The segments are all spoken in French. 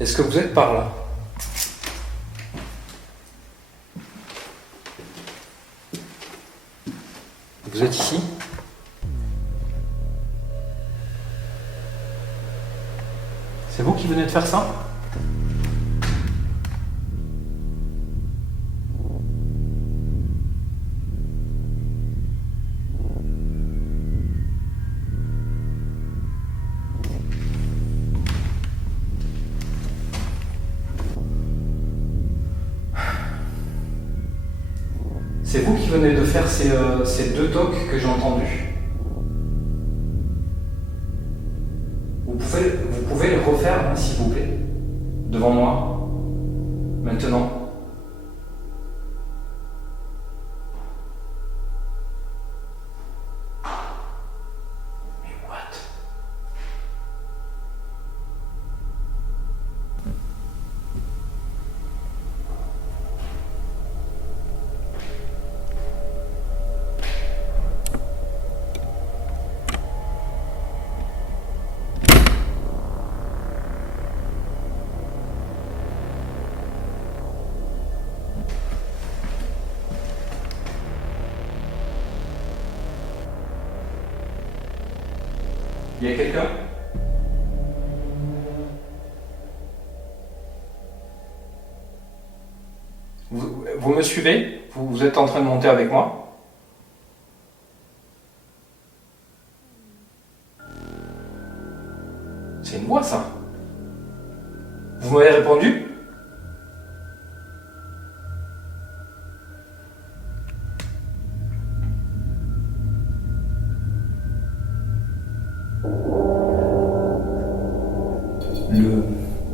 Est-ce que vous êtes par là? Vous êtes ici? C'est vous qui venez de faire ça? C'est vous qui venez de faire ces deux tocs que j'ai entendus. Vous pouvez les refaire, hein, s'il vous plaît, devant moi, maintenant. Mais what? Il y a quelqu'un? Vous me suivez? Vous êtes en train de monter avec moi? C'est une voix, ça. Vous m'avez répondu?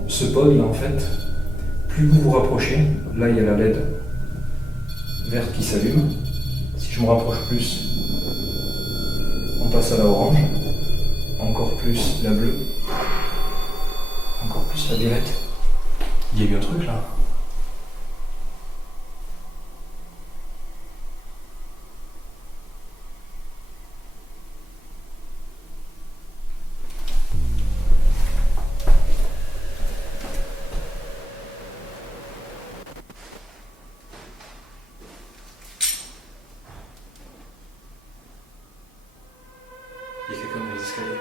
Ce pod là, en fait, plus vous vous rapprochez, là il y a la LED verte qui s'allume. Si je me rapproche plus, on passe à la orange, encore plus la bleue, encore plus la violette. Il y a eu un truc là. Il y a quelqu'un dans les escaliers.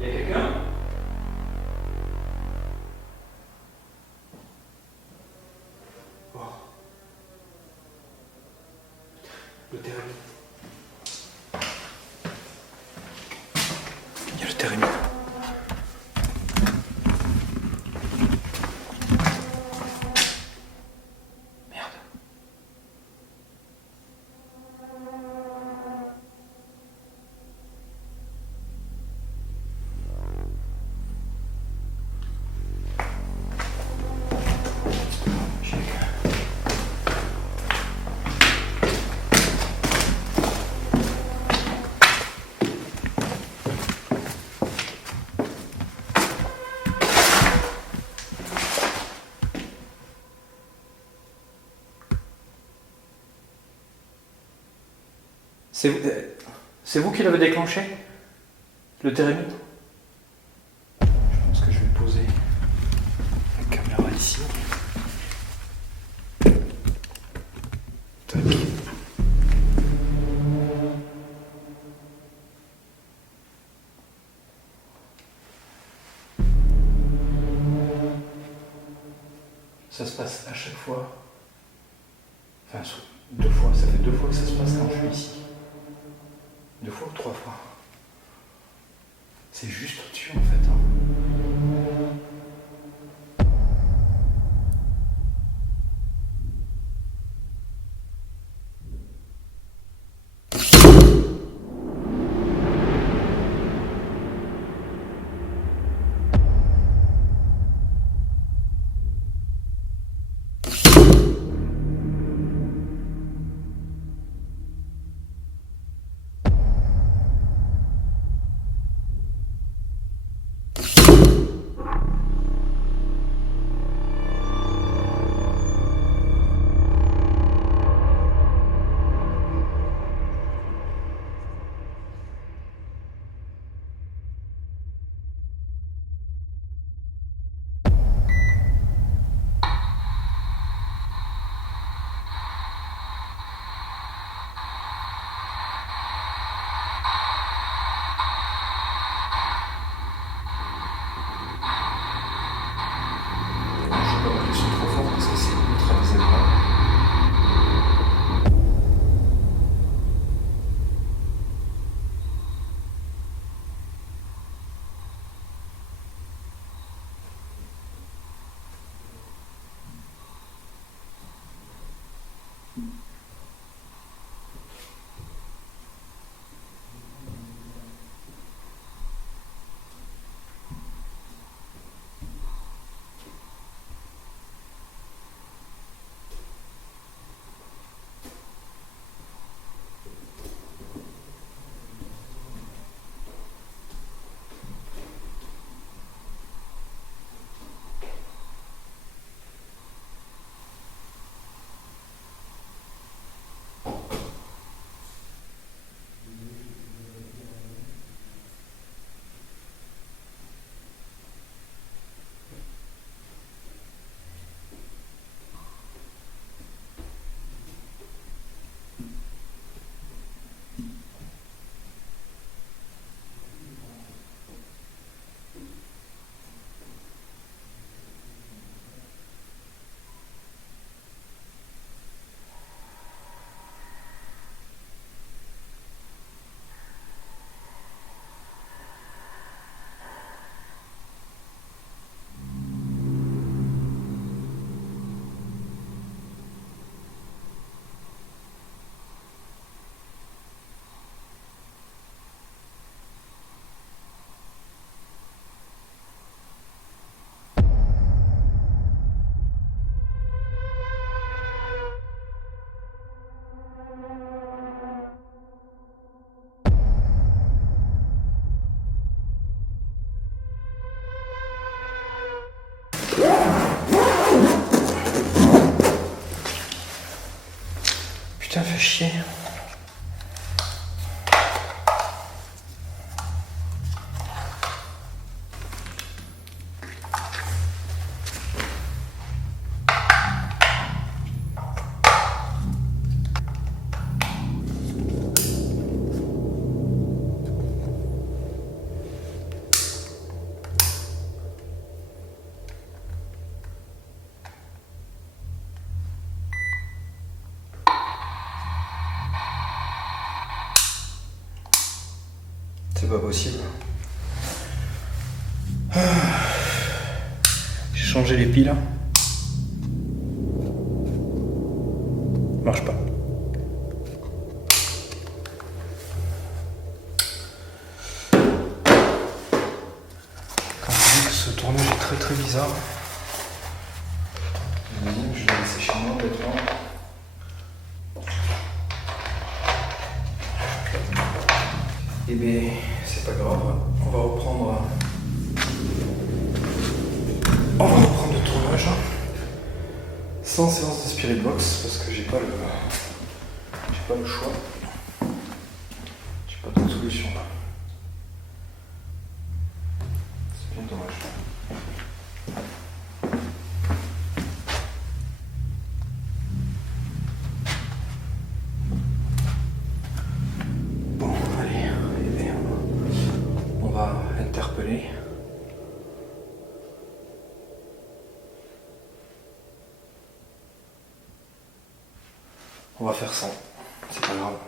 Il y a quelqu'un? Oh. Le terrain. Il y a le terrain. Merde. C'est vous qui l'avez déclenché? Le thérémite? Je pense que je vais poser la caméra ici. Tac. Ça se passe à chaque fois. Enfin, deux fois. Ça fait deux fois que ça se passe quand je suis ici. Deux fois ou trois fois. C'est juste au-dessus en fait. Hein. chier. C'est pas possible. J'ai changé les piles. Marche pas. Quand je dis que ce tournage est très très bizarre, je vais laisser chez moi maintenant. Eh bien, c'est pas grave, on va reprendre le tournage sans séance de spirit box parce que j'ai pas le choix. J'ai pas d'autre solution là. C'est bien dommage. Bon, allez, on va interpeller. On va faire 100. C'est pas grave.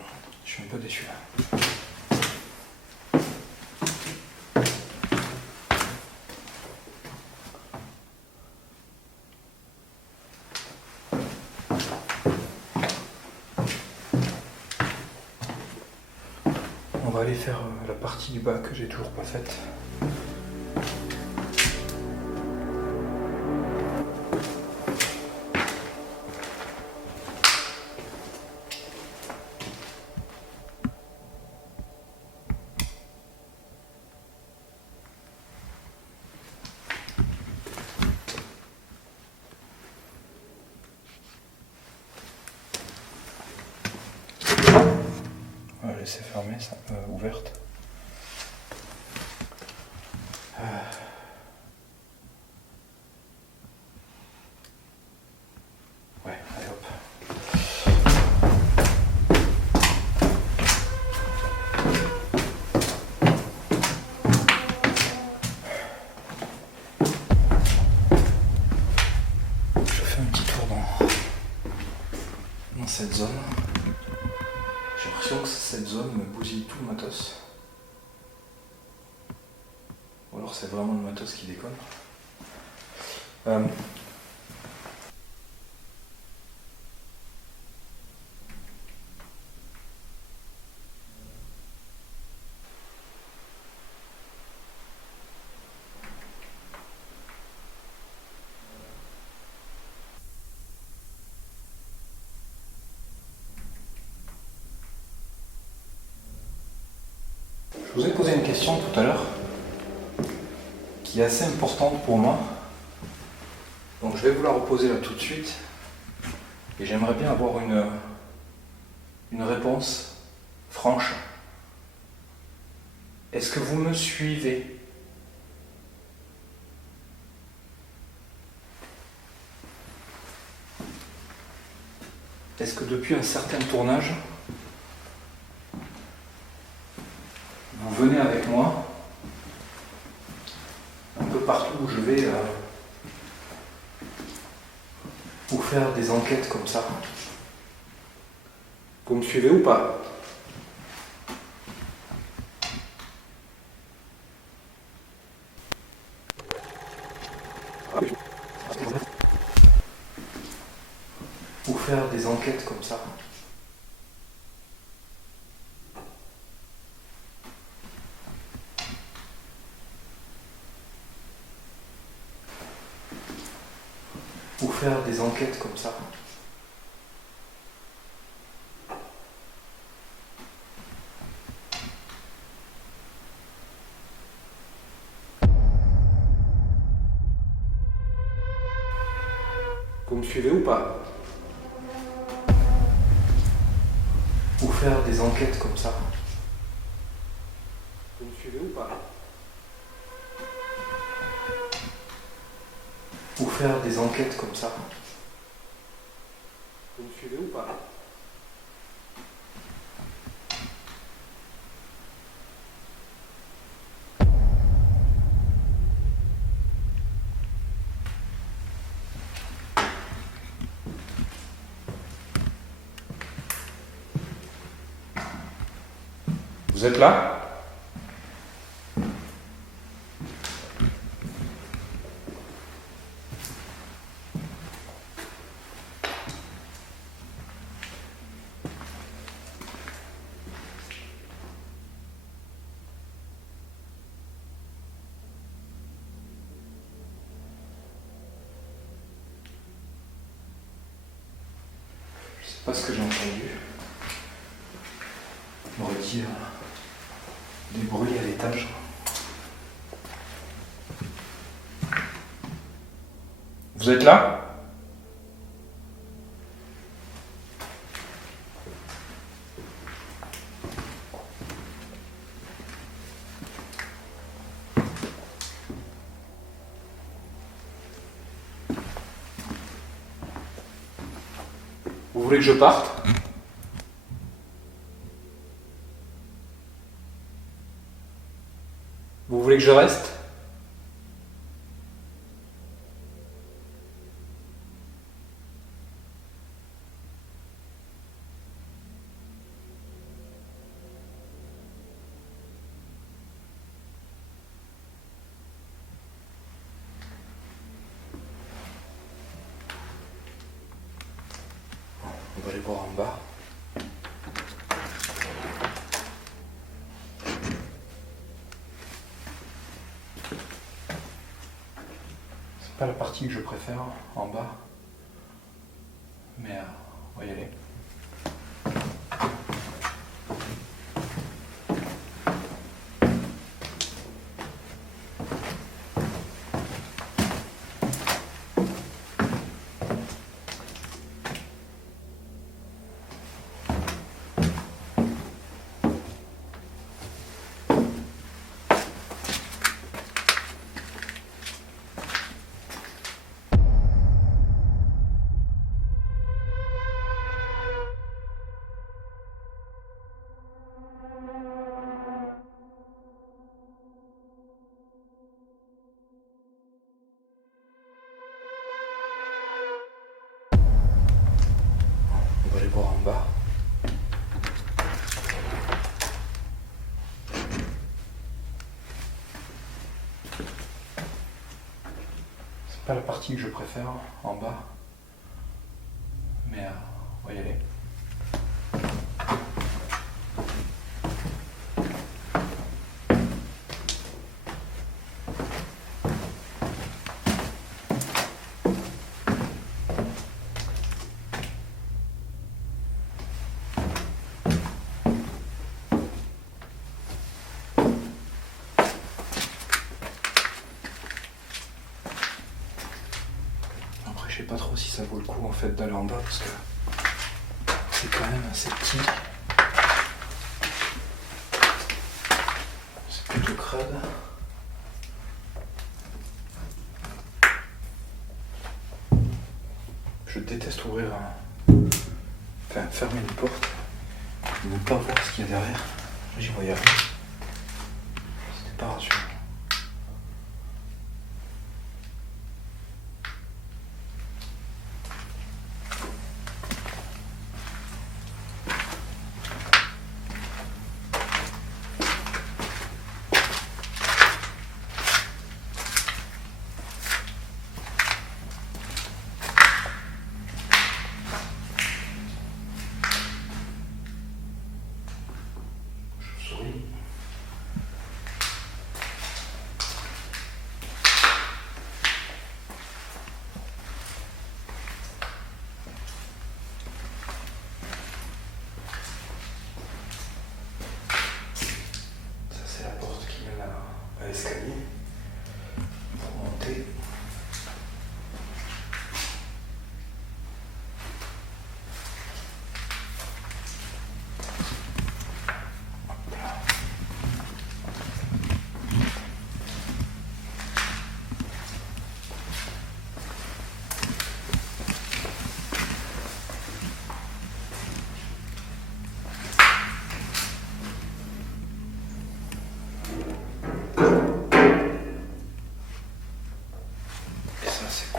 Je suis un peu déçu là. On va aller faire la partie du bas que j'ai toujours pas faite. On va laisser fermer, ça, ouverte. Ouais, allez hop. Je fais un petit tour dans cette zone. J'ai l'impression que cette zone me bousille tout le matos. Ou alors c'est vraiment le matos qui déconne. Je vous ai posé une question tout à l'heure qui est assez importante pour moi. Donc je vais vous la reposer là tout de suite. Et j'aimerais bien avoir une réponse franche. Est-ce que vous me suivez ? Est-ce que depuis un certain tournage, vous venez avec moi un peu partout où je vais pour faire des enquêtes comme ça? Vous me suivez ou pas? Pour faire des enquêtes comme ça. Pour faire des enquêtes comme ça. Vous me suivez ou pas? Ou faire des enquêtes comme ça. Vous me suivez ou pas? Ou faire des enquêtes comme ça. Vous me suivez ou pas? Vous êtes là? Je sais pas ce que j'ai entendu. On m'aurait dit des bruits à l'étage. Vous êtes là? Vous voulez que je parte? Vous voulez que je reste? On va aller voir en bas. C'est pas la partie que je préfère, en bas. Mais on va y aller. On va aller voir en bas. C'est pas la partie que je préfère, en bas. Mais on va y aller. Après, je sais pas trop si ça vaut le coup en fait d'aller en bas parce que c'est quand même assez petit. C'est plutôt crade. Je déteste ouvrir enfin, fermer une porte et ne pas voir ce qu'il y a derrière. J'y voyais rien. C'était pas rassurant. À l'escalier pour monter.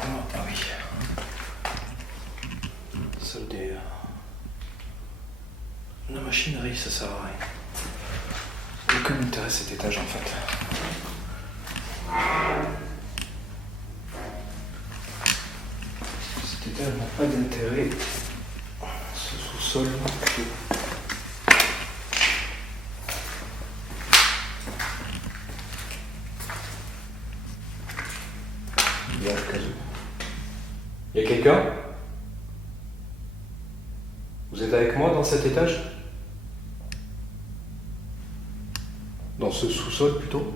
Ah oui. Solder. La machinerie, ça sert à rien. Aucun intérêt cet étage en fait. Cet étage n'a pas d'intérêt. Ce sous-sol non plus. Il y a le cas où. Il y a quelqu'un? Vous êtes avec moi dans cet étage? Dans ce sous-sol plutôt?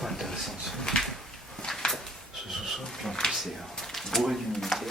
Pas intéressant ce sous-sol, puis en plus c'est bourré d'humidité.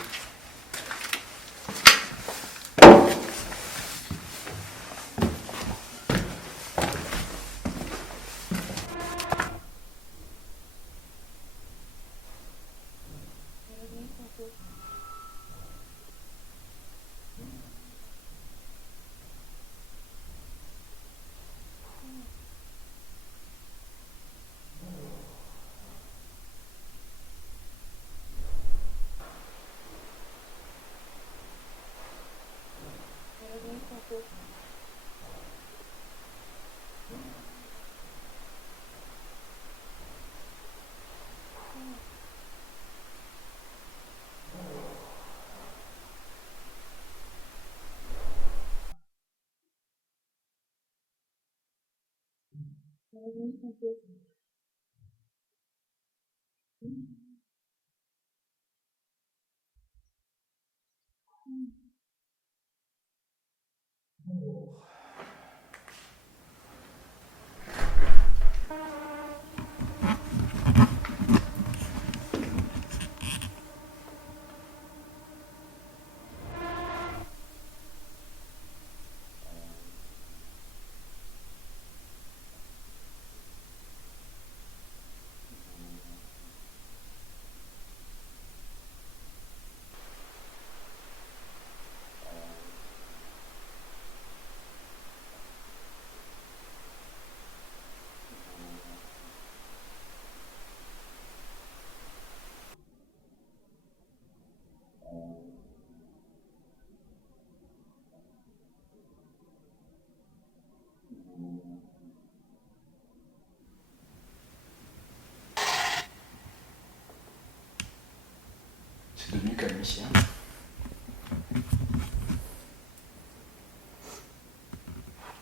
C'est devenu calme ici.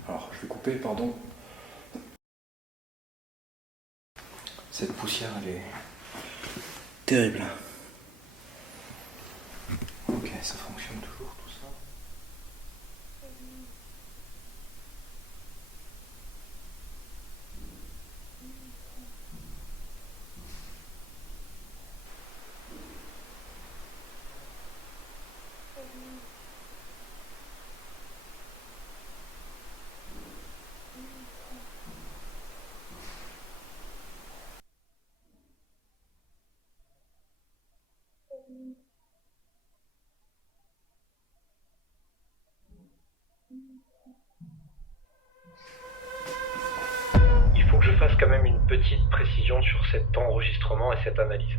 Alors, je vais couper, pardon. Cette poussière, elle est terrible. Ok, ça fonctionne toujours tout ça. Il faut que je fasse quand même une petite précision sur cet enregistrement et cette analyse.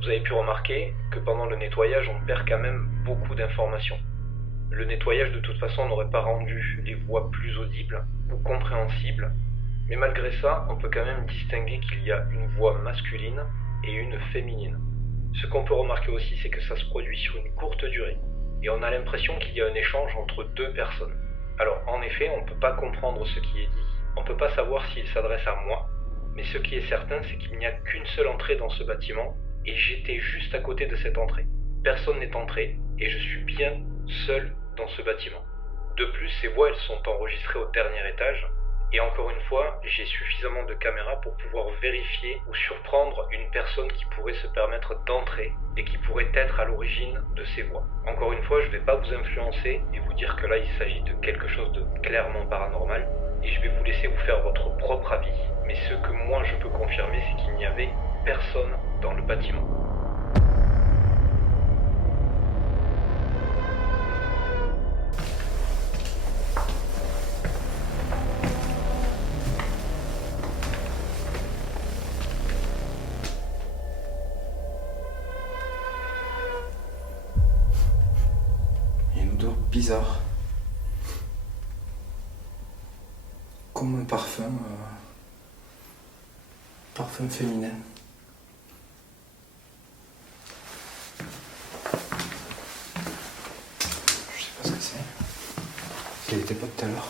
Vous avez pu remarquer que pendant le nettoyage, on perd quand même beaucoup d'informations. Le nettoyage, de toute façon, n'aurait pas rendu les voix plus audibles ou compréhensibles, mais malgré ça, on peut quand même distinguer qu'il y a une voix masculine et une féminine. Ce qu'on peut remarquer aussi, c'est que ça se produit sur une courte durée, et on a l'impression qu'il y a un échange entre deux personnes. Alors, en effet, on ne peut pas comprendre ce qui est dit, on ne peut pas savoir s'il s'adresse à moi, mais ce qui est certain, c'est qu'il n'y a qu'une seule entrée dans ce bâtiment, et j'étais juste à côté de cette entrée. Personne n'est entré, et je suis bien seul dans ce bâtiment. De plus, ces voix, elles sont enregistrées au dernier étage. Et encore une fois, j'ai suffisamment de caméras pour pouvoir vérifier ou surprendre une personne qui pourrait se permettre d'entrer et qui pourrait être à l'origine de ces voix. Encore une fois, je ne vais pas vous influencer et vous dire que là, il s'agit de quelque chose de clairement paranormal. Et je vais vous laisser vous faire votre propre avis. Mais ce que moi, je peux confirmer, c'est qu'il n'y avait personne dans le bâtiment. Bizarre. Comme un parfum. Parfum féminin. Je sais pas ce que c'est. Il n'était pas tout à l'heure.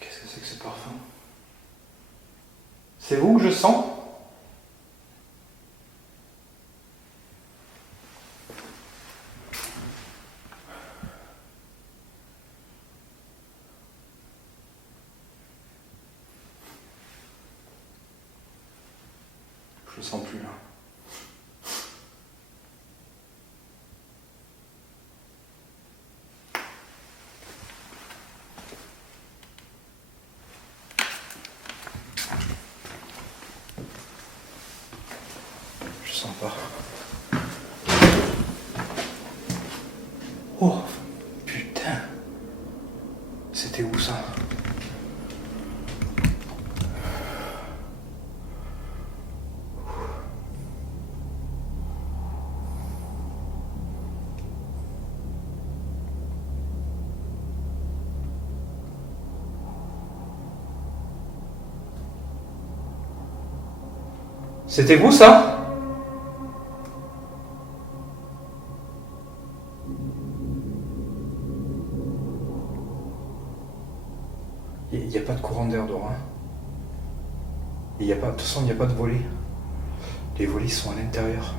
Qu'est-ce que c'est que ce parfum? C'est vous que je sens? Je le sens plus là. Je sens pas. Oh putain. C'était où ça? C'était vous ça? Il n'y a pas de courant d'air dehors. Hein. De toute façon, il n'y a pas de volets. Les volets sont à l'intérieur.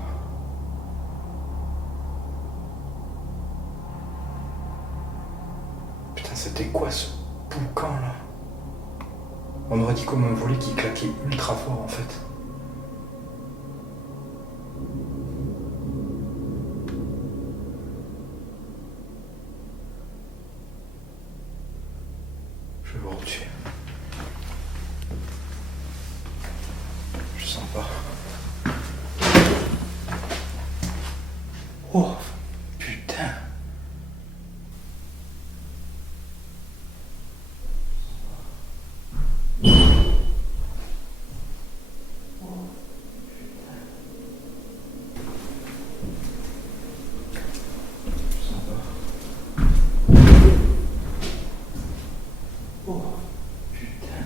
Putain, c'était quoi ce boucan là? On aurait dit comme un volet qui claquait ultra fort en fait. Je vais voir au-dessus. Je sens pas. Oh putain. Oh putain.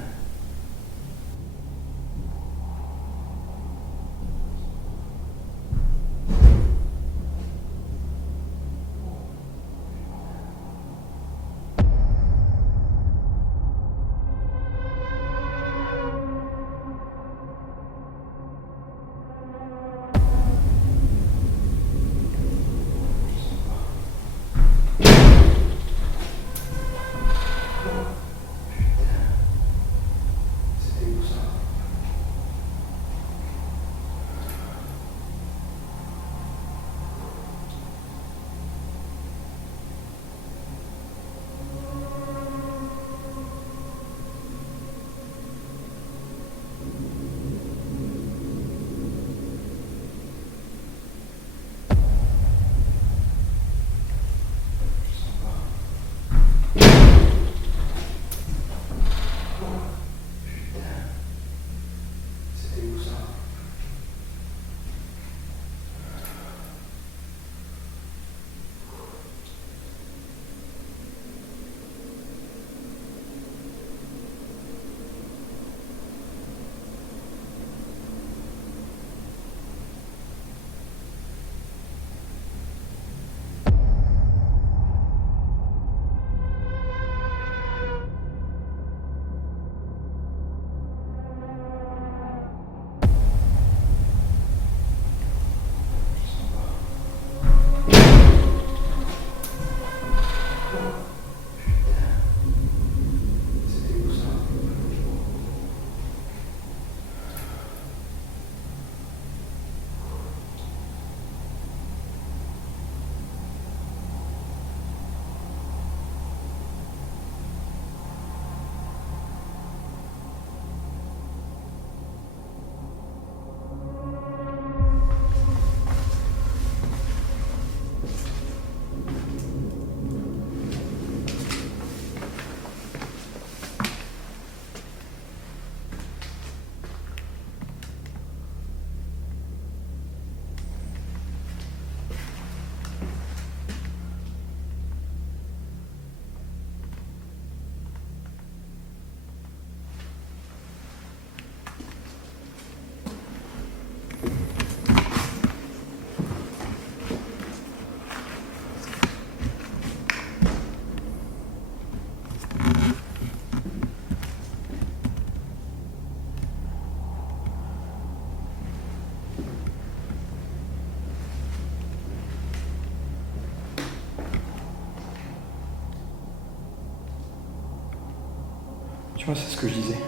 vois, c'est ce que je disais.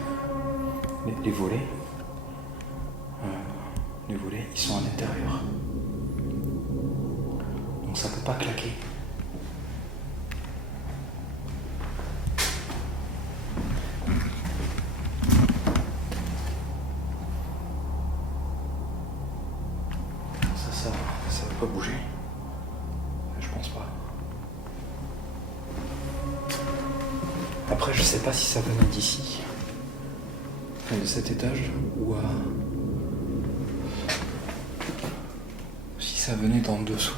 Les volets, ils sont à l'intérieur. Donc ça peut pas claquer. Ça va pas bouger. Je pense pas. Après, je sais pas si ça venait d'ici, de cet étage, ou si ça venait d'en dessous.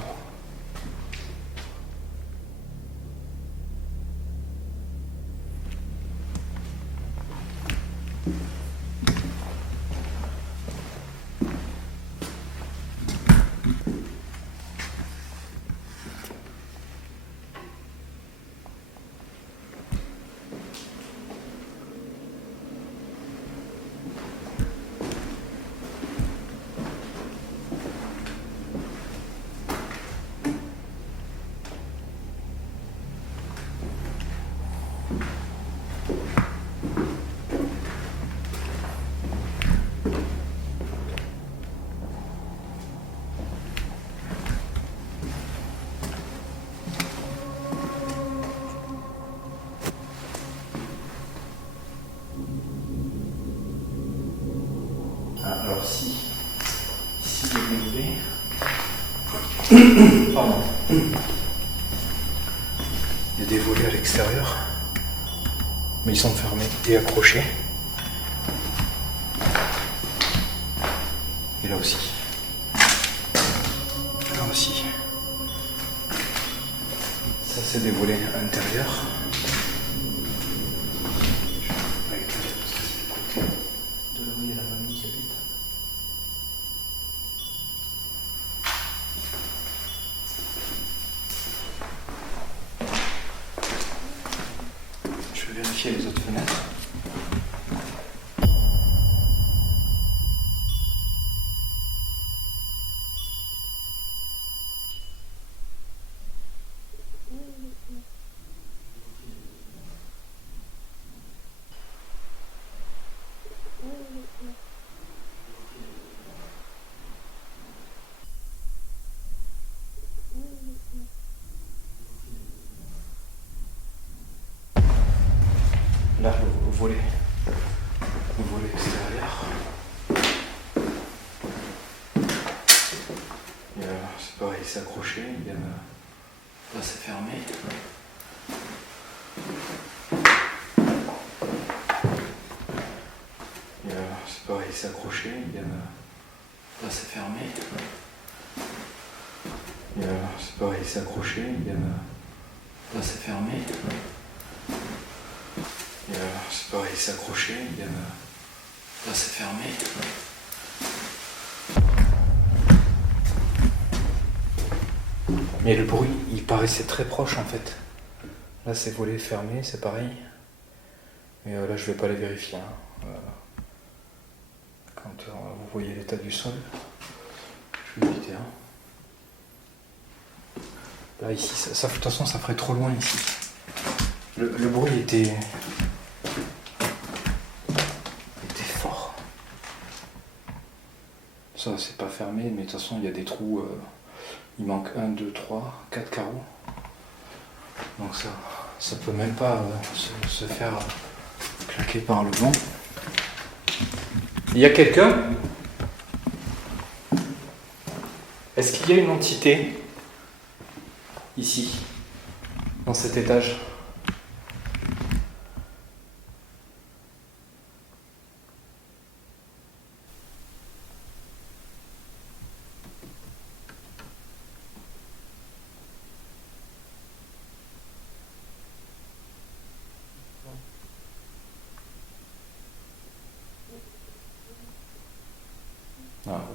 Alors ici il y a des volets. Pardon. Il y a des volets à l'extérieur, mais ils sont fermés et accrochés. Et là aussi. Là aussi. Ça c'est des volets intérieurs. Je vais vérifier les autres fenêtres. Là, le volet extérieur. C'est pareil, c'est accroché. Là, c'est fermé. C'est pareil, c'est accroché. Là, c'est fermé. C'est pareil, c'est accroché. Là, c'est fermé. C'est pareil, c'est accroché. Là, c'est fermé. Mais le bruit, il paraissait très proche en fait. Là, c'est volets fermés, c'est pareil. Mais là, je vais pas les vérifier. Quand vous voyez l'état du sol, je vais éviter. Là, ici, ça, de toute façon, ça ferait trop loin ici. Le bruit était fort. Ça, c'est pas fermé, mais de toute façon, il y a des trous. Il manque 1, 2, 3, 4 carreaux. Donc ça peut même pas se faire claquer par le vent. Il y a quelqu'un? Est-ce qu'il y a une entité ici, dans cet étage?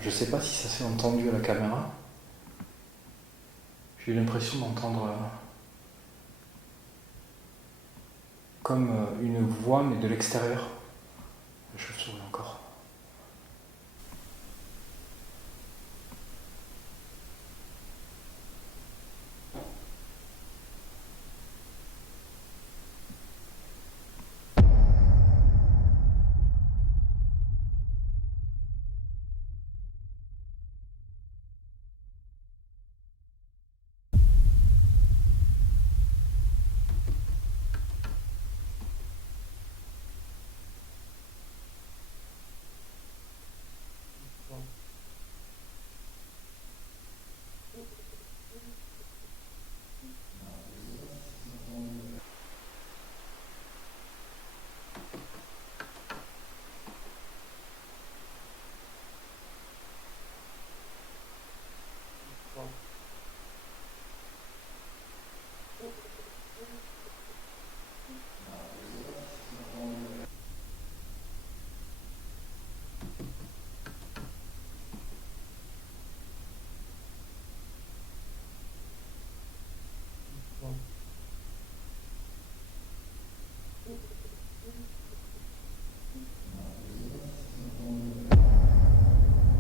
Je sais pas si ça s'est entendu à la caméra. J'ai eu l'impression d'entendre comme une voix, mais de l'extérieur. Je le souviens encore.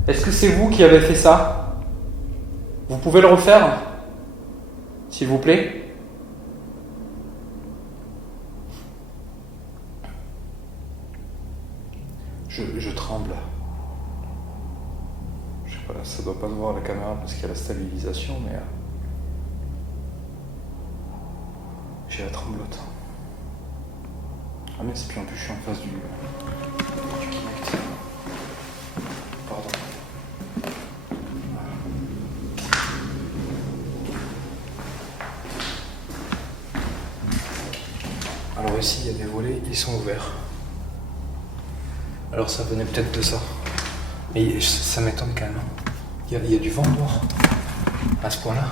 Est-ce que c'est vous qui avez fait ça? Vous pouvez le refaire, s'il vous plaît? Je tremble. Je sais pas, ça doit pas se voir à la caméra parce qu'il y a la stabilisation, mais j'ai la tremblote. Ah mais c'est puis en plus je suis en face du Kinect. Pardon. Alors ici il y a des volets, ils sont ouverts. Alors ça venait peut-être de ça. Mais ça m'étonne quand même. Il y a du vent dehors. À ce point-là.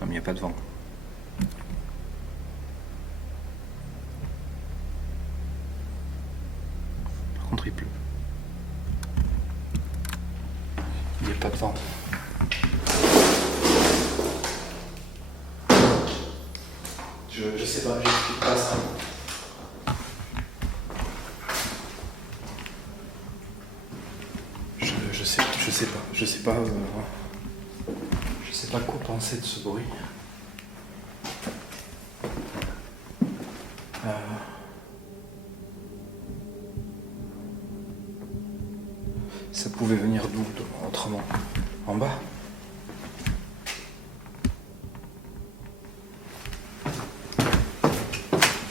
Non mais il n'y a pas de vent. Par contre il pleut. Il n'y a pas de vent. Je sais pas, j'explique pas ça. Je sais pas quoi penser de ce bruit. Ça pouvait venir d'où autrement? En bas?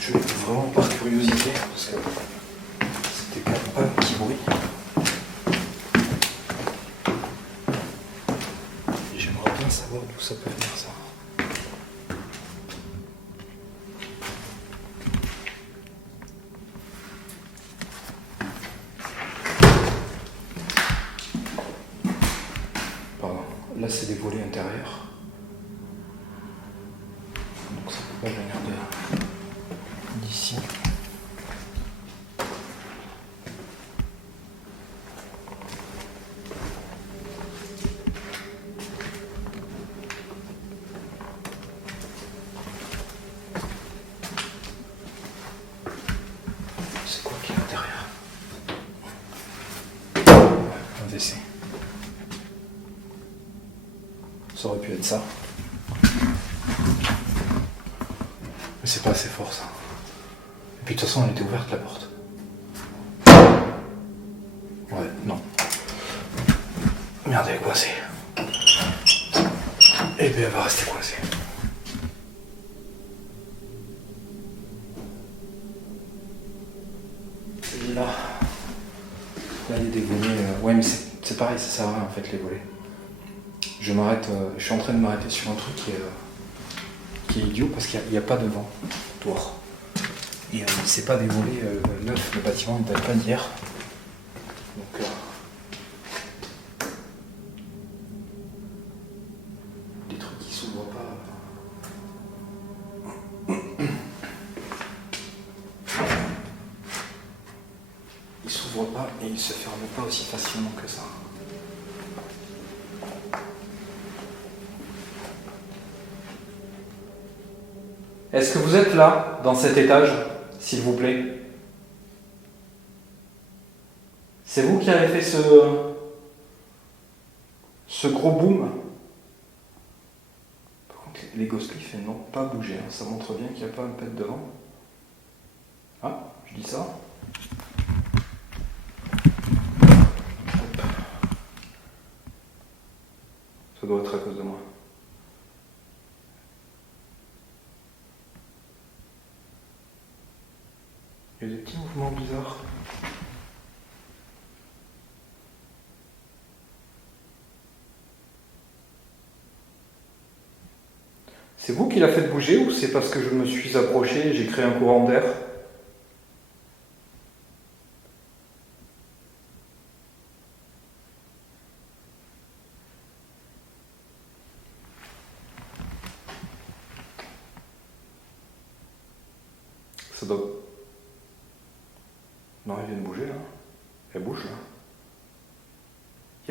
Je vraiment par curiosité parce que c'était quand même pas un petit bruit. Et j'aimerais bien savoir d'où ça peut venir ça. Pardon, là c'est des volets intérieurs. Donc ça peut pas venir d'ici. C'est quoi qui est à l'intérieur? Un WC. Ça aurait pu être ça. Mais c'est pas assez fort ça. Et puis de toute façon elle était ouverte la porte. Ouais, non. Merde, elle est coincée. Et bien elle va rester coincée. Et là il y a des volets. Ouais mais c'est pareil, ça sert à rien en fait les volets. Je suis en train de m'arrêter sur un truc qui est idiot parce qu'il n'y a pas de vent dehors. Et c'est pas des volets neufs, le bâtiment ne date pas d'hier. Donc des trucs qui s'ouvrent pas. Ils s'ouvrent pas et ils se ferment pas aussi facilement que ça. Est-ce que vous êtes là, dans cet étage, s'il vous plaît? C'est vous qui avez fait ce gros boom? Par contre, les ghostlights n'ont pas bougé. Hein. Ça montre bien qu'il n'y a pas un pet devant. Ah, je dis ça. Hop. Ça doit être à cause de moi. Il y a des petits mouvements bizarres. C'est vous qui l'a fait bouger ou c'est parce que je me suis approché et j'ai créé un courant d'air? Ça doit... Non, elle vient de bouger là. Elle bouge là.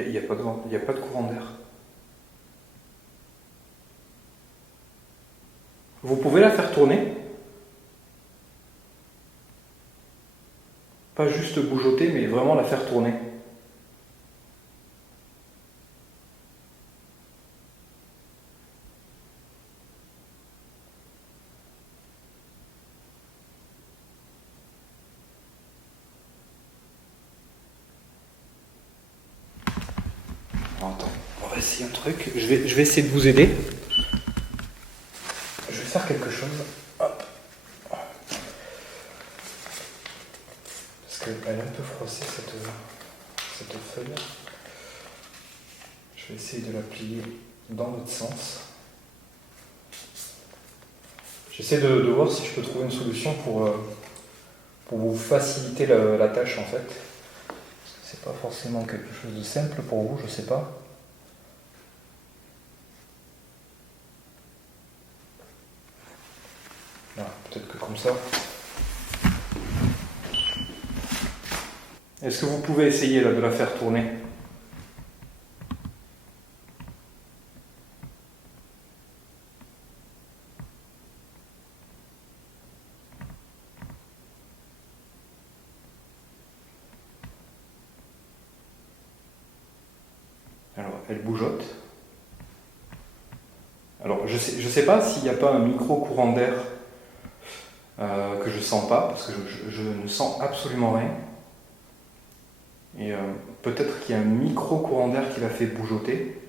Il n'y a pas de courant d'air. Vous pouvez la faire tourner. Pas juste bougeoter, mais vraiment la faire tourner. Attends, on va essayer un truc. Je vais essayer de vous aider. Je vais faire quelque chose. Hop. Parce qu'elle est un peu froissée cette feuille. Je vais essayer de la plier dans l'autre sens. J'essaie de voir si je peux trouver une solution pour vous faciliter la tâche en fait. C'est pas forcément quelque chose de simple pour vous, je sais pas. Voilà, peut-être que comme ça. Est-ce que vous pouvez essayer là, de la faire tourner ? Alors, elle bougeote. Alors, je sais pas s'il n'y a pas un micro-courant d'air que je sens pas, parce que je ne sens absolument rien. Et peut-être qu'il y a un micro-courant d'air qui la fait bougeoter.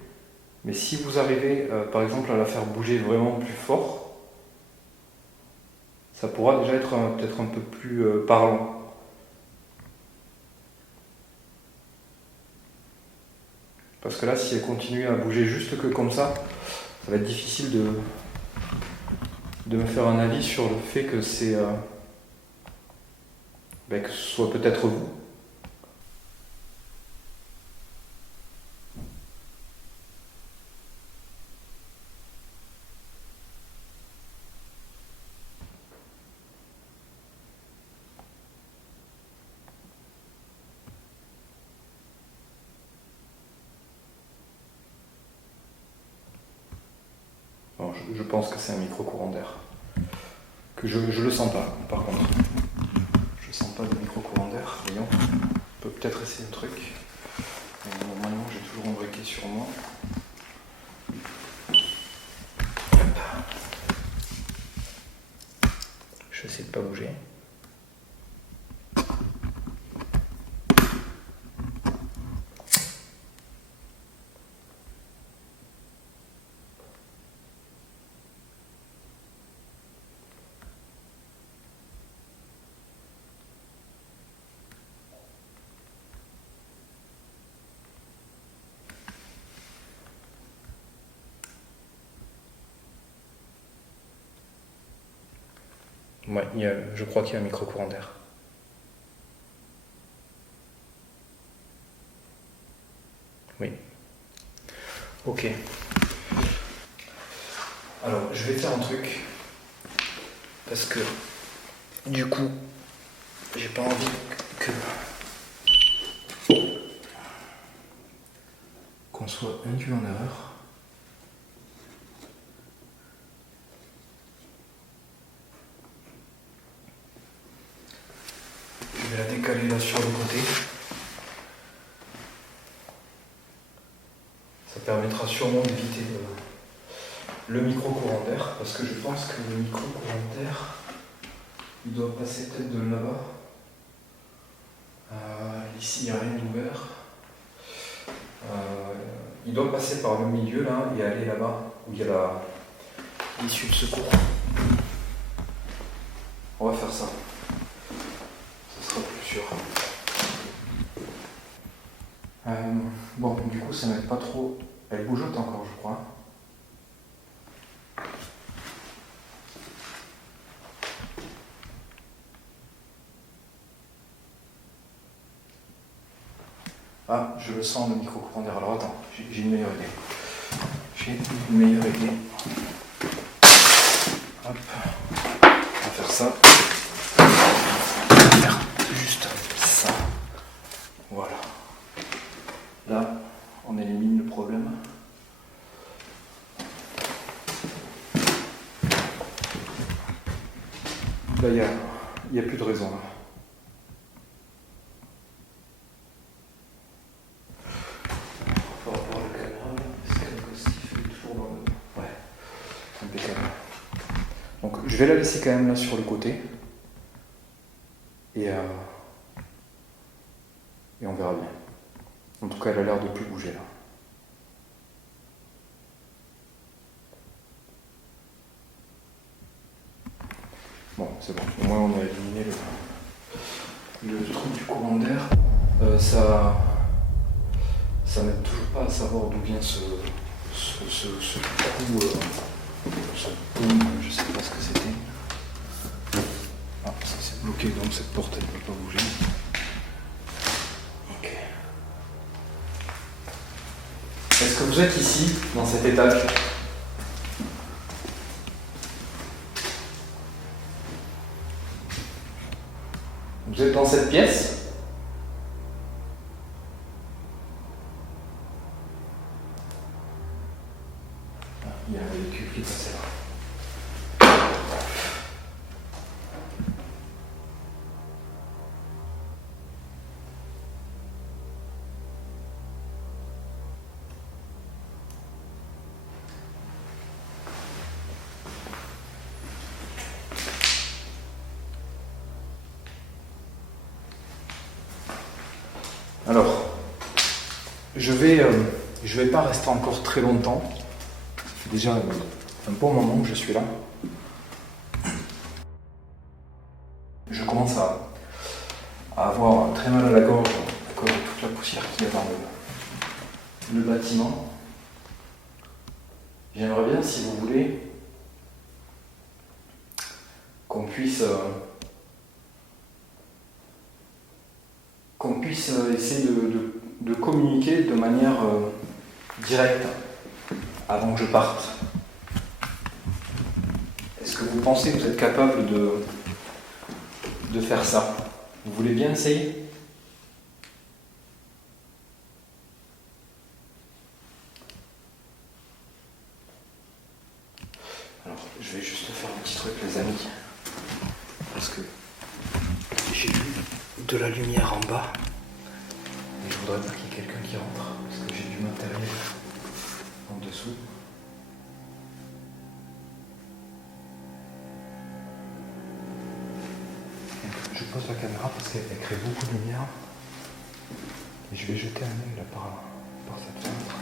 Mais si vous arrivez, par exemple, à la faire bouger vraiment plus fort, ça pourra déjà être peut-être un peu plus parlant. Parce que là, si elle continue à bouger juste que comme ça va être difficile de me faire un avis sur le fait que c'est que ce soit peut-être vous. Bon, je pense que c'est un micro-courant d'air. Que je le sens pas, par contre. Je sens pas de micro-courant d'air. Voyons. On peut peut-être essayer un truc. Mais normalement, j'ai toujours un briquet sur moi. Hop. Je vais essayer de pas bouger. Ouais, je crois qu'il y a un micro-courant d'air. Oui. Ok. Alors, je vais faire un truc. Parce que, du coup, j'ai pas envie qu'on soit induit en erreur. Je vais la décaler là sur le côté. Ça permettra sûrement d'éviter le micro-courant d'air, parce que je pense que le micro-courant d'air, il doit passer peut-être de là-bas. Ici, il n'y a rien d'ouvert. Il doit passer par le milieu là et aller là-bas, où il y a l'issue de secours. On va faire ça. Ça sera plus sûr. Bon, du coup, ça n'aide pas trop. Elle bougeote encore, je crois. Ah, je le sens, le micro-courant d'air. Alors attends, j'ai une meilleure idée. J'ai une meilleure idée. Hop. On va faire ça. On va faire juste ça. Voilà. Là, on élimine le problème. Là, il n'y a plus de raison. Là. Par rapport à la caméra, est-ce qu'elle fait toujours dans le... Ouais, impeccable. Donc je vais la laisser quand même là sur le côté. Et on verra bien. En tout cas, elle a l'air de plus bouger là. Bon, c'est bon. Au moins, on a éliminé le trou du courant d'air. Ça n'aide toujours pas à savoir d'où vient ce trou, ce boom, je sais pas ce que c'était. Ah, ça c'est bloqué, donc cette porte elle ne peut pas bouger. Ok. Est-ce que vous êtes ici, dans cet étage ? Vous êtes dans cette pièce ? Ah, il y a un véhicule qui est passé là. Alors, je vais pas rester encore très longtemps. Ça fait déjà un bon moment que je suis là. Je commence à avoir très mal à la gorge à cause de toute la poussière qu'il y a dans le bâtiment. J'aimerais bien, si vous voulez, qu'on puisse essayer de communiquer de manière directe avant que je parte. Est-ce que vous pensez que vous êtes capable de faire ça ? Vous voulez bien essayer ? Alors, je vais juste faire un petit truc, les amis, parce que j'ai vu de la lumière en bas et je voudrais pas qu'il y ait quelqu'un qui rentre parce que j'ai du matériel en dessous. Donc, je pose la caméra parce qu'elle crée beaucoup de lumière et je vais jeter un œil là par cette fenêtre.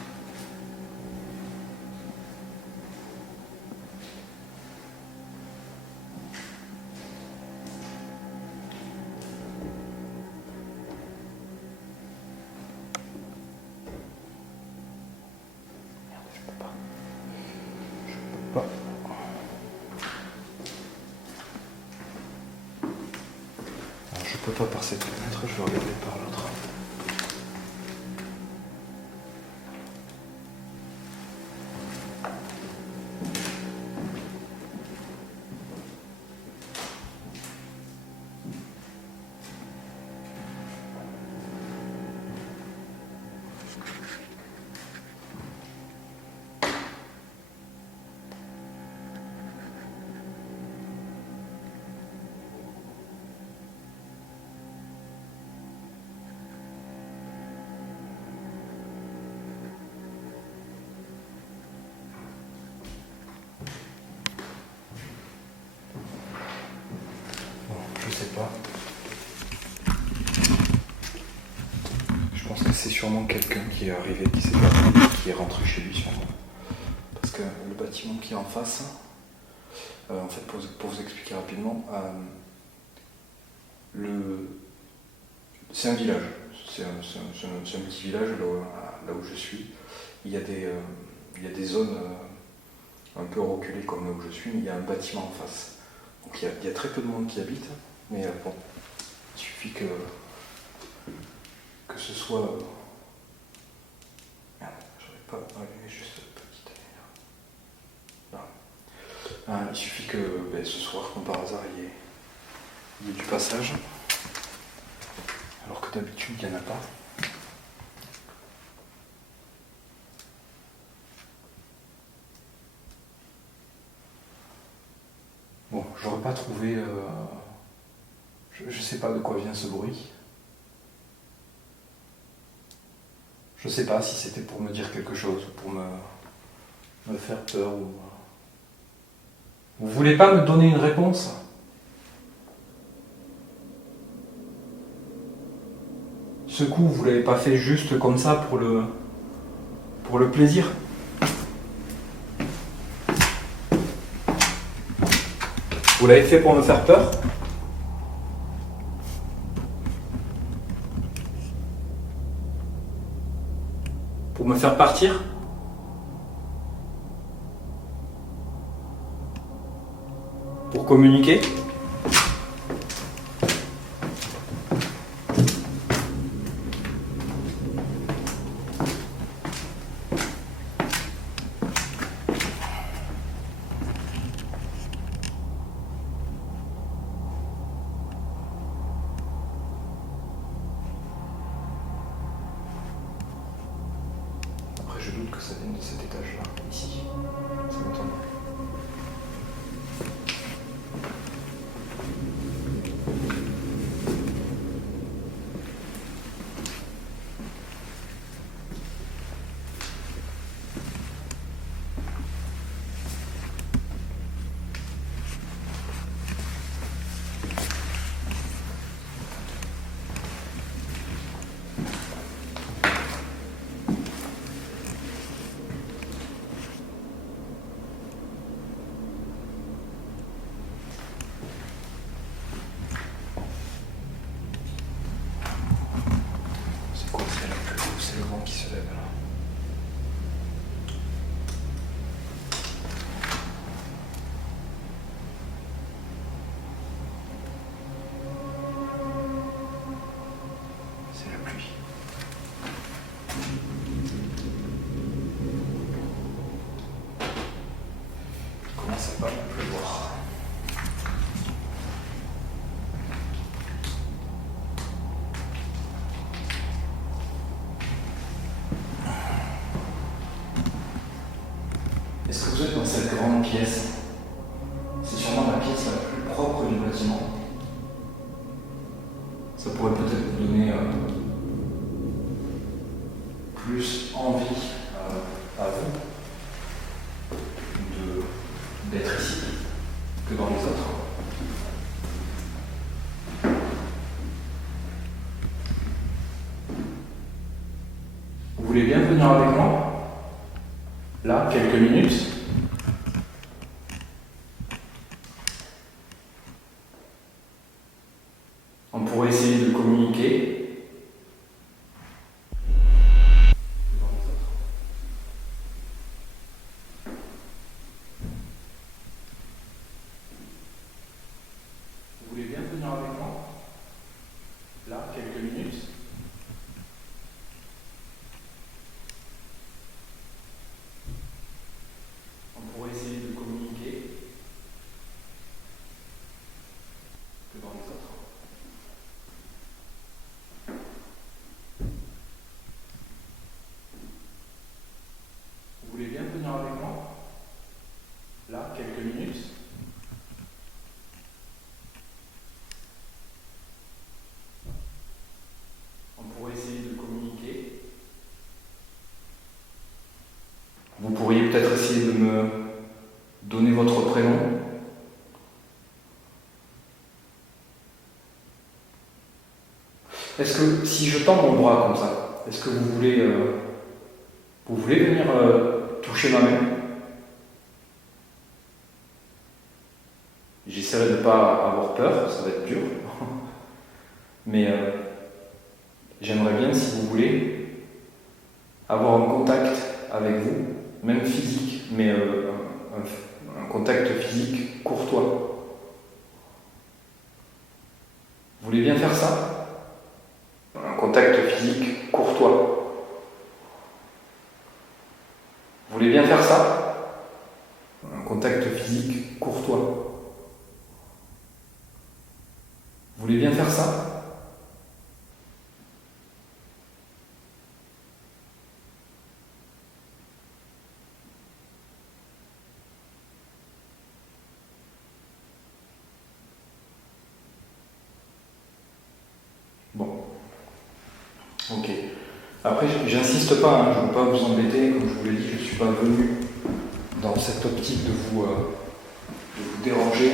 Pas. Alors, je peux pas par cette fenêtre, je vais regarder par l'autre. Je sais pas. Je pense que c'est sûrement quelqu'un qui est arrivé, qui s'est barré, qui est rentré chez lui sûrement. Parce que le bâtiment qui est en face, en fait pour vous expliquer rapidement, c'est un village. C'est un petit village là où je suis. Il y a des zones un peu reculées comme là où je suis, mais il y a un bâtiment en face. Donc il y a très peu de monde qui habite, mais bon, il suffit que ce soit... Merde, j'aurais pas allumé juste la petite lumière. Il suffit que ce soir, comme par hasard, il y ait du passage, alors que d'habitude il n'y en a pas. Bon, j'aurais pas trouvé... je sais pas de quoi vient ce bruit. Je sais pas si c'était pour me dire quelque chose, ou pour me faire peur, ou... Vous voulez pas me donner une réponse ? Ce coup, vous l'avez pas fait juste comme ça pour le plaisir ? Vous l'avez fait pour me faire peur ? Pour me faire partir ? Pour communiquer ? Après, je doute que ça vienne de cet étage-là, ici. Ça m'étonne. C'est quoi ? C'est le vent qui se lève là. C'est la pluie. Il commence à pas mal pleuvoir. Est-ce que vous êtes dans cette grande pièce ? C'est sûrement la pièce la plus propre du bâtiment. Ça pourrait peut-être vous donner plus envie à vous d'être ici que dans les autres. Vous voulez bien venir avec moi ? Là, quelques minutes. On pourrait essayer de communiquer. Vous voulez bien venir avec moi ? Là, quelques minutes. On pourrait essayer de communiquer que dans les autres. Vous voulez bien venir avec moi ? Là, quelques minutes. On pourrait essayer de communiquer. Vous pourriez peut-être essayer de me donner votre prénom. Est-ce que si je tends mon bras comme ça, est-ce que vous voulez venir toucher ma main ? J'essaierai de ne pas avoir peur, ça va être dur. Mais j'aimerais bien, si vous voulez, avoir un contact avec vous, même physique, mais un contact physique courtois. Vous voulez bien faire ça ? Un contact physique courtois. Vous voulez bien faire ça ? Un contact physique courtois. Vous voulez bien faire ça ? Ok. Après, j'insiste pas, hein, je ne veux pas vous embêter, comme je vous l'ai dit, je ne suis pas venu dans cette optique de vous déranger.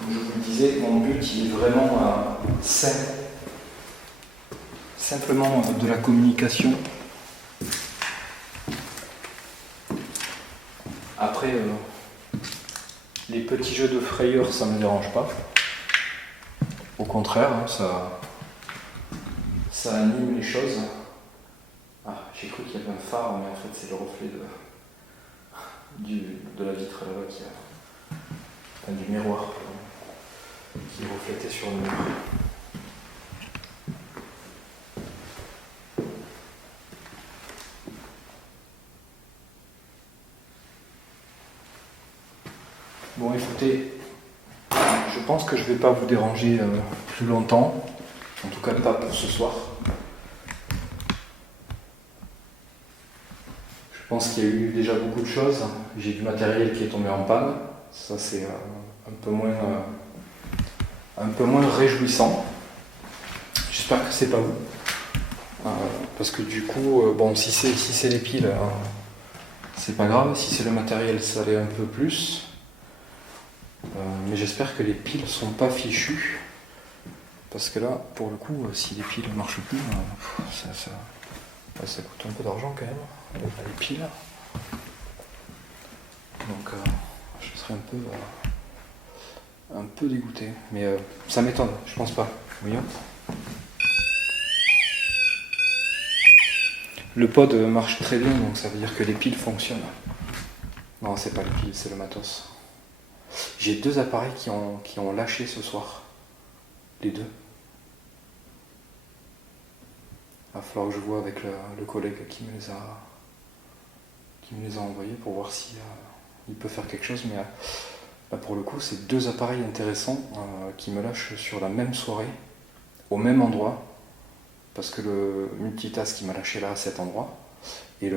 Comme je vous le disais, mon but il est vraiment simplement de la communication. Après, les petits jeux de frayeur, ça ne me dérange pas. Au contraire, hein, ça anime les choses. Ah, j'ai cru qu'il y avait un phare, mais en fait c'est le reflet de la vitre là-bas du miroir qui est reflété sur le mur. Bon, écoutez, je pense que je ne vais pas vous déranger plus longtemps, en tout cas pas pour ce soir. Je pense qu'il y a eu déjà beaucoup de choses. J'ai du matériel qui est tombé en panne, ça c'est un peu moins réjouissant. J'espère que c'est pas vous, parce que du coup, bon, si c'est les piles, c'est pas grave. Si c'est le matériel, ça l'est un peu plus. Mais j'espère que les piles sont pas fichues, parce que là, pour le coup, si les piles ne marchent plus, ça coûte un peu d'argent quand même, les piles. Donc je serais un peu dégoûté, mais ça m'étonne, je pense pas. Oui, hop. Le pod marche très bien, donc ça veut dire que les piles fonctionnent. Non, c'est pas les piles, c'est le matos. J'ai 2 appareils qui ont lâché ce soir. Les 2. Il va falloir que je vois avec le collègue qui me les a envoyés pour voir si il peut faire quelque chose. Mais là, pour le coup, c'est 2 appareils intéressants qui me lâchent sur la même soirée, au même endroit. Parce que le multitask qui m'a lâché là à cet endroit et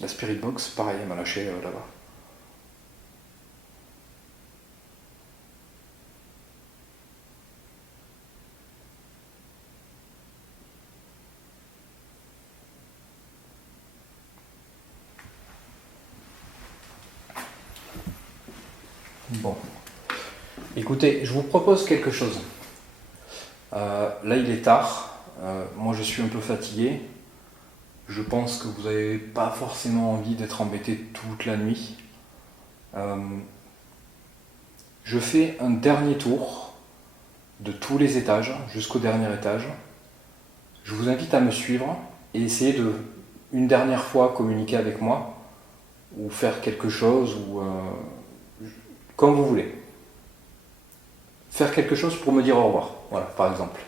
la Spirit Box, pareil, elle m'a lâché là-bas. Bon. Écoutez, je vous propose quelque chose. Là, il est tard. Moi, je suis un peu fatigué. Je pense que vous n'avez pas forcément envie d'être embêté toute la nuit. Je fais un dernier tour de tous les étages, jusqu'au dernier étage. Je vous invite à me suivre et essayer de, une dernière fois, communiquer avec moi, ou faire quelque chose, ou comme vous voulez. Faire quelque chose pour me dire au revoir, voilà, par exemple.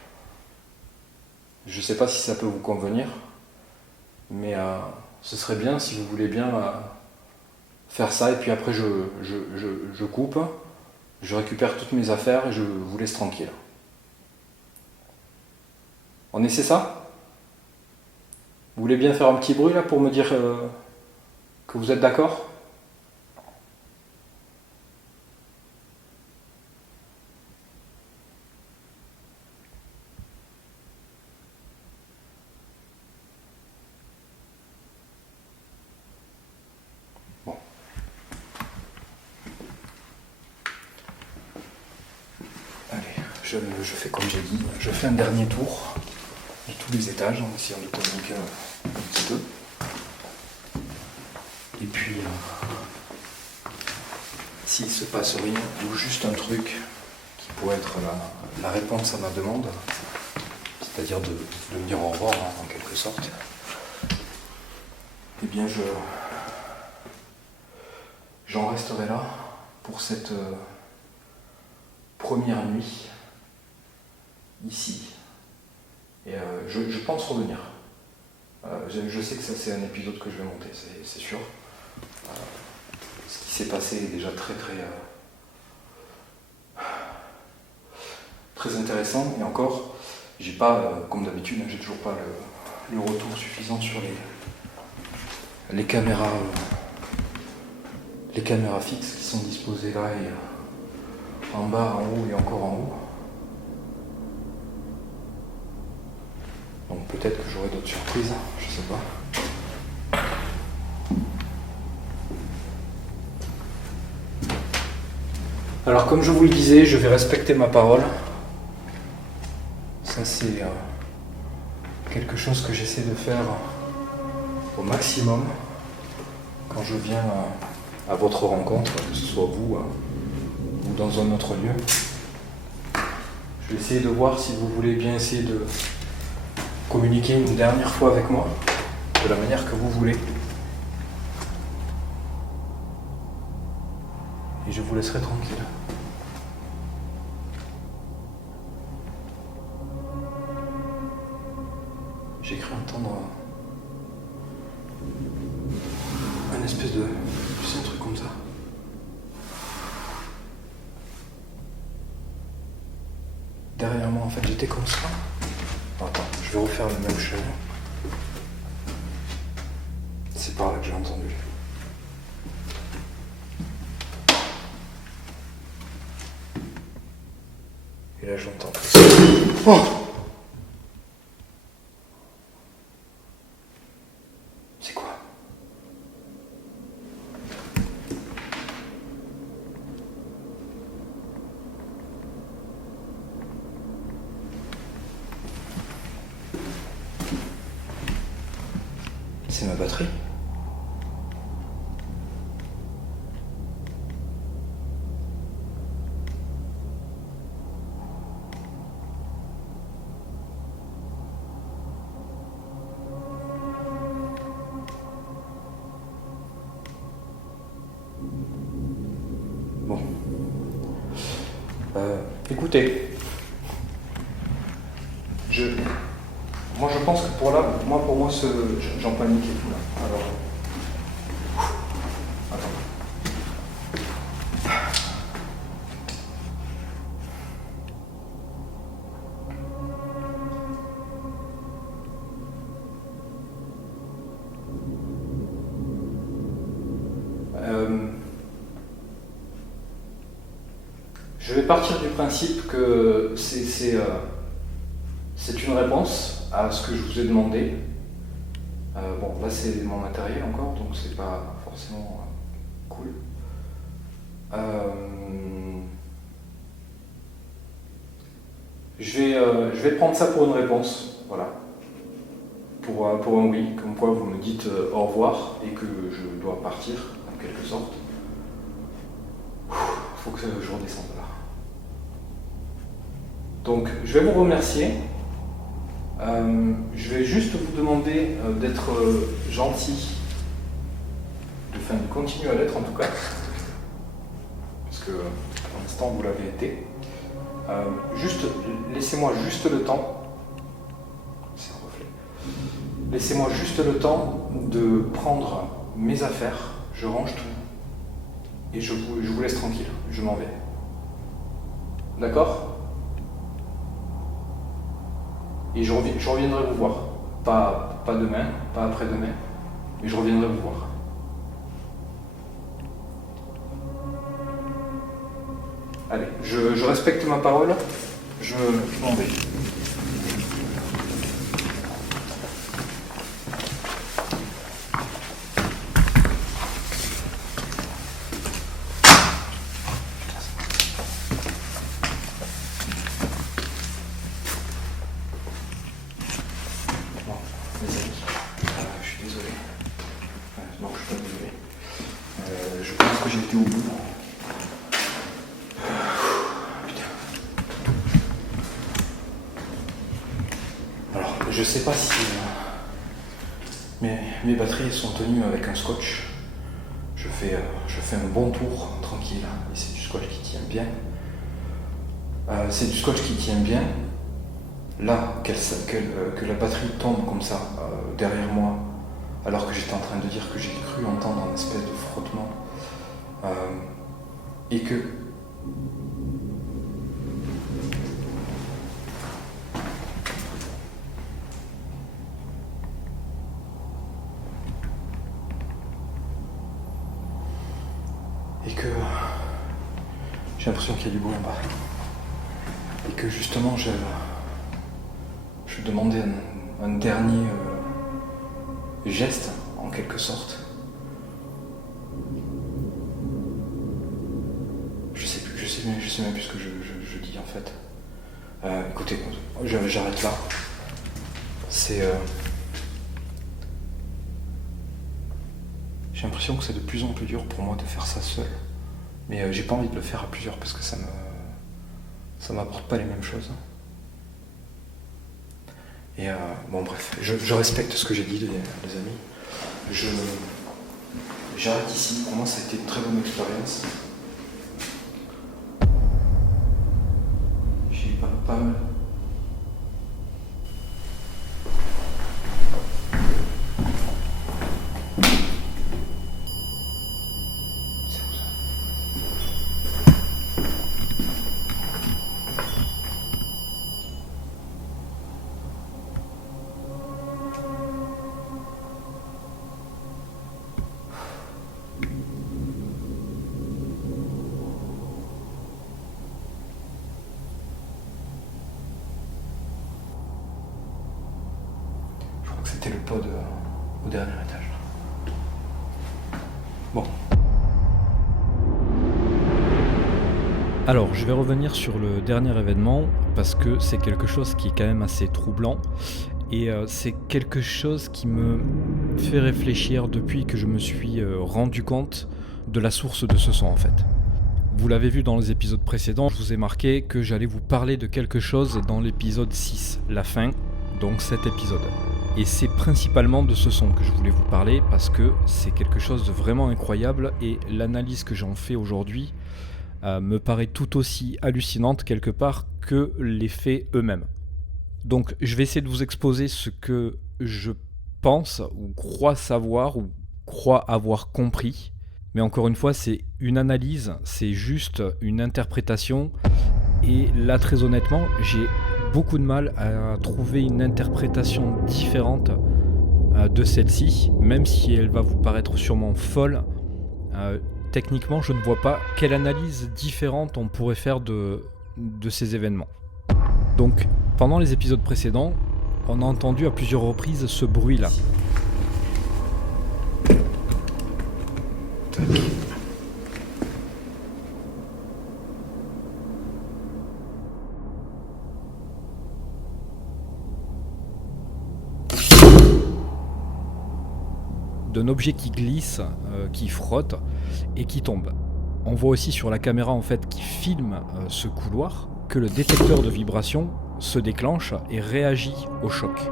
Je ne sais pas si ça peut vous convenir, mais ce serait bien si vous voulez bien faire ça, et puis après je coupe, je récupère toutes mes affaires et je vous laisse tranquille. On essaie ça? Vous voulez bien faire un petit bruit là pour me dire que vous êtes d'accord? Je fais comme j'ai dit, je fais un dernier tour de tous les étages en essayant de communiquer un petit peu. Et puis, s'il se passe rien, ou juste un truc qui pourrait être la réponse à ma demande, c'est-à-dire de me dire au revoir en quelque sorte, eh bien j'en resterai là pour cette première nuit ici. Et je pense revenir. Je sais que ça c'est un épisode que je vais monter, c'est sûr. Ce qui s'est passé est déjà très très intéressant. Et encore, j'ai pas, comme d'habitude, j'ai toujours pas le retour suffisant sur les caméras fixes qui sont disposées là et en bas, en haut et encore en haut. Donc peut-être que j'aurai d'autres surprises, je sais pas. Alors comme je vous le disais, je vais respecter ma parole. Ça c'est quelque chose que j'essaie de faire au maximum quand je viens à votre rencontre, que ce soit vous ou dans un autre lieu. Je vais essayer de voir si vous voulez bien essayer de communiquer une dernière fois avec moi, de la manière que vous voulez. Et je vous laisserai tranquille. J'ai cru entendre un espèce de... Tu sais, un truc comme ça. Derrière moi, en fait, j'étais comme ça. Attends, je vais refaire le même chemin. C'est par là que j'ai entendu. Et là, j'entends. Oh! C'est quoi? C'est ma batterie. Bon. Écoutez. Moi je pense que pour moi j'en panique et tout là. Alors. Je vais partir du principe que c'est une réponse à ce que je vous ai demandé. Bon, là c'est mon matériel encore, donc c'est pas forcément cool. Je vais prendre ça pour une réponse, voilà. Pour un oui, comme quoi vous me dites au revoir et que je dois partir, en quelque sorte. Faut que je redescende là. Donc, je vais vous remercier. Je vais juste vous demander d'être gentil, de continuer à l'être en tout cas, parce que pour l'instant vous l'avez été. Laissez-moi juste le temps. C'est un reflet. Laissez-moi juste le temps de prendre mes affaires. Je range tout et je vous laisse tranquille. Je m'en vais. D'accord ? Et je reviendrai vous voir. Pas demain, pas après-demain, mais je reviendrai vous voir. Allez, je respecte ma parole, je m'en vais. Je pense que j'ai été au bout. Putain. Alors, je sais pas si mes batteries sont tenues avec un scotch. Je fais un bon tour, tranquille, et c'est du scotch qui tient bien. C'est du scotch qui tient bien. Là, que la batterie tombe comme ça, derrière moi, alors que j'étais en train de dire que j'ai cru entendre un espèce de frottement, et que J'ai l'impression qu'il y a du bruit en bas. Et que justement, je demandais un dernier geste, en quelque sorte. Je sais même plus ce que je dis en fait. Écoutez, j'arrête là. J'ai l'impression que c'est de plus en plus dur pour moi de faire ça seul. Mais j'ai pas envie de le faire à plusieurs parce que ça m'apporte pas les mêmes choses. Et bon bref, je respecte ce que j'ai dit les amis. J'arrête ici, pour moi ça a été une très bonne expérience. J'ai eu pas mal. C'était le pod au dernier étage. Bon. Alors, je vais revenir sur le dernier événement parce que c'est quelque chose qui est quand même assez troublant et c'est quelque chose qui me fait réfléchir depuis que je me suis rendu compte de la source de ce son en fait. Vous l'avez vu dans les épisodes précédents, je vous ai marqué que j'allais vous parler de quelque chose dans l'épisode 6, la fin, donc cet épisode. Et c'est principalement de ce son que je voulais vous parler parce que c'est quelque chose de vraiment incroyable et l'analyse que j'en fais aujourd'hui me paraît tout aussi hallucinante quelque part que les faits eux-mêmes. Donc je vais essayer de vous exposer ce que je pense ou crois savoir ou crois avoir compris. Mais encore une fois, c'est une analyse, c'est juste une interprétation. Et là, très honnêtement, j'ai beaucoup de mal à trouver une interprétation différente de celle-ci, même si elle va vous paraître sûrement folle. Techniquement, je ne vois pas quelle analyse différente on pourrait faire de ces événements. Donc, pendant les épisodes précédents, on a entendu à plusieurs reprises ce bruit-là. D'un objet qui glisse, qui frotte et qui tombe. On voit aussi sur la caméra en fait qui filme ce couloir que le détecteur de vibration se déclenche et réagit au choc.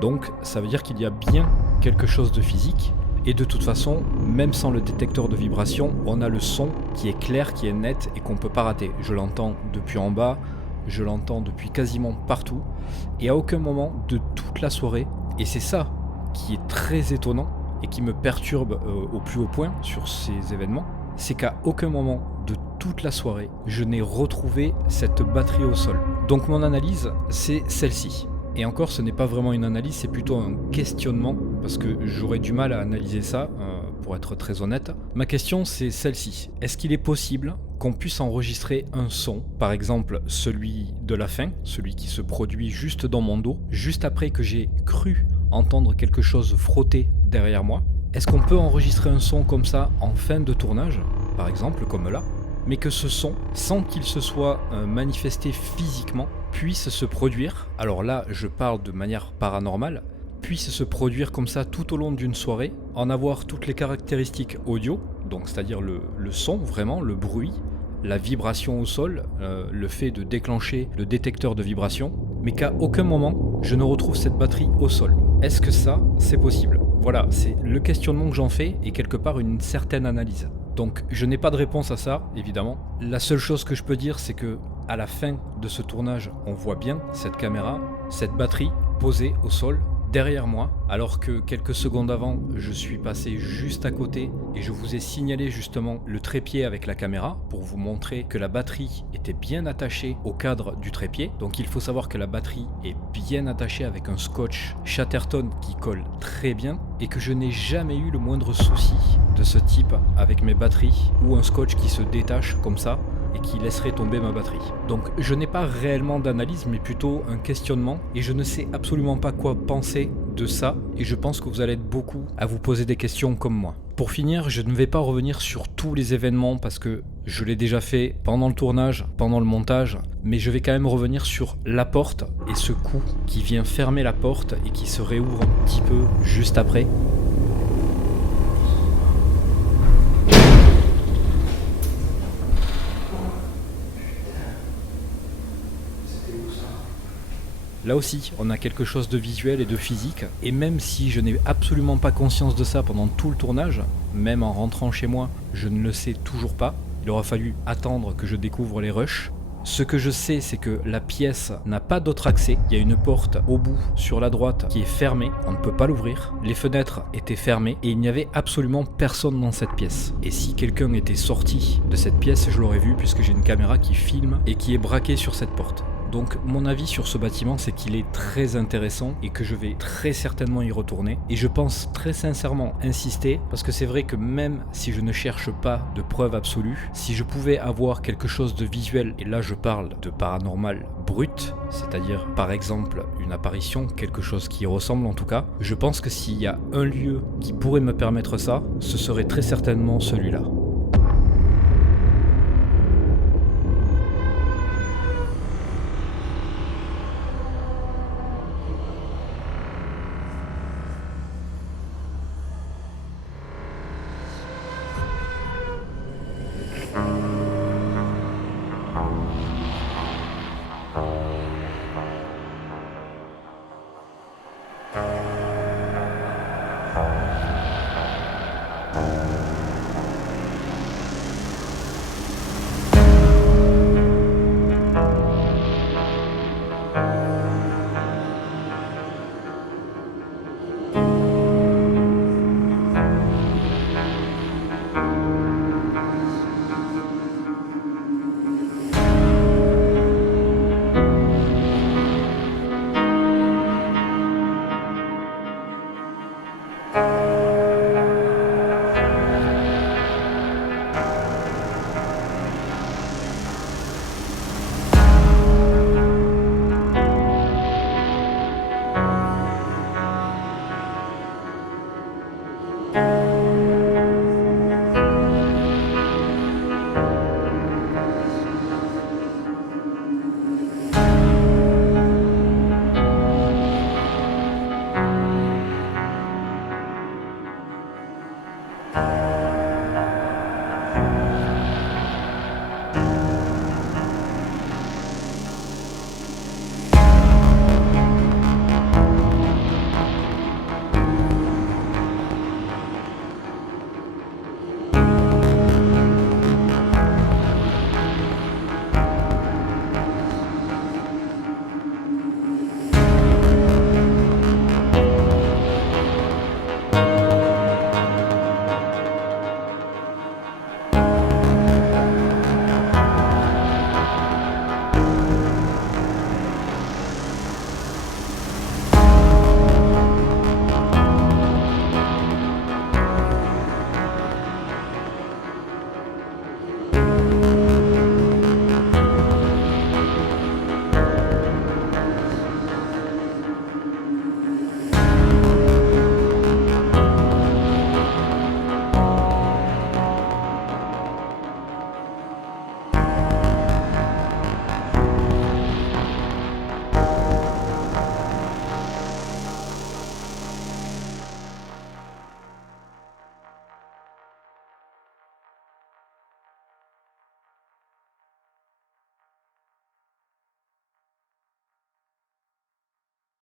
Donc ça veut dire qu'il y a bien quelque chose de physique et de toute façon, même sans le détecteur de vibration, on a le son qui est clair, qui est net et qu'on ne peut pas rater. Je l'entends depuis en bas, je l'entends depuis quasiment partout et à aucun moment de toute la soirée, et c'est ça qui est très étonnant et qui me perturbe au plus haut point sur ces événements, c'est qu'à aucun moment de toute la soirée, je n'ai retrouvé cette batterie au sol. Donc mon analyse, c'est celle-ci. Et encore, ce n'est pas vraiment une analyse, c'est plutôt un questionnement, parce que j'aurais du mal à analyser ça, pour être très honnête. Ma question, c'est celle-ci. Est-ce qu'il est possible qu'on puisse enregistrer un son, par exemple celui de la fin, celui qui se produit juste dans mon dos, juste après que j'ai cru entendre quelque chose frotter derrière moi? Est-ce qu'on peut enregistrer un son comme ça en fin de tournage, par exemple comme là, mais que ce son, sans qu'il se soit manifesté physiquement, puisse se produire, alors là je parle de manière paranormale, puisse se produire comme ça tout au long d'une soirée, en avoir toutes les caractéristiques audio, donc c'est-à-dire le son vraiment, le bruit, la vibration au sol, le fait de déclencher le détecteur de vibration, mais qu'à aucun moment je ne retrouve cette batterie au sol. Est-ce que ça, c'est possible? Voilà, c'est le questionnement que j'en fais et quelque part une certaine analyse. Donc je n'ai pas de réponse à ça, évidemment. La seule chose que je peux dire, c'est que à la fin de ce tournage, on voit bien cette caméra, cette batterie posée au sol, derrière moi, alors que quelques secondes avant, je suis passé juste à côté et je vous ai signalé justement le trépied avec la caméra pour vous montrer que la batterie était bien attachée au cadre du trépied. Donc il faut savoir que la batterie est bien attachée avec un scotch Chatterton qui colle très bien et que je n'ai jamais eu le moindre souci de ce type avec mes batteries ou un scotch qui se détache comme ça et qui laisserait tomber ma batterie. Donc je n'ai pas réellement d'analyse mais plutôt un questionnement et je ne sais absolument pas quoi penser de ça et je pense que vous allez être beaucoup à vous poser des questions comme moi. Pour finir, je ne vais pas revenir sur tous les événements parce que je l'ai déjà fait pendant le tournage, pendant le montage, mais je vais quand même revenir sur la porte et ce coup qui vient fermer la porte et qui se réouvre un petit peu juste après. Là aussi, on a quelque chose de visuel et de physique, et même si je n'ai absolument pas conscience de ça pendant tout le tournage, même en rentrant chez moi, je ne le sais toujours pas, il aura fallu attendre que je découvre les rushs. Ce que je sais, c'est que la pièce n'a pas d'autre accès, il y a une porte au bout, sur la droite, qui est fermée, on ne peut pas l'ouvrir, les fenêtres étaient fermées, et il n'y avait absolument personne dans cette pièce. Et si quelqu'un était sorti de cette pièce, je l'aurais vu, puisque j'ai une caméra qui filme et qui est braquée sur cette porte. Donc mon avis sur ce bâtiment, c'est qu'il est très intéressant et que je vais très certainement y retourner. Et je pense très sincèrement insister, parce que c'est vrai que même si je ne cherche pas de preuves absolues, si je pouvais avoir quelque chose de visuel, et là je parle de paranormal brut, c'est-à-dire par exemple une apparition, quelque chose qui ressemble en tout cas, je pense que s'il y a un lieu qui pourrait me permettre ça, ce serait très certainement celui-là.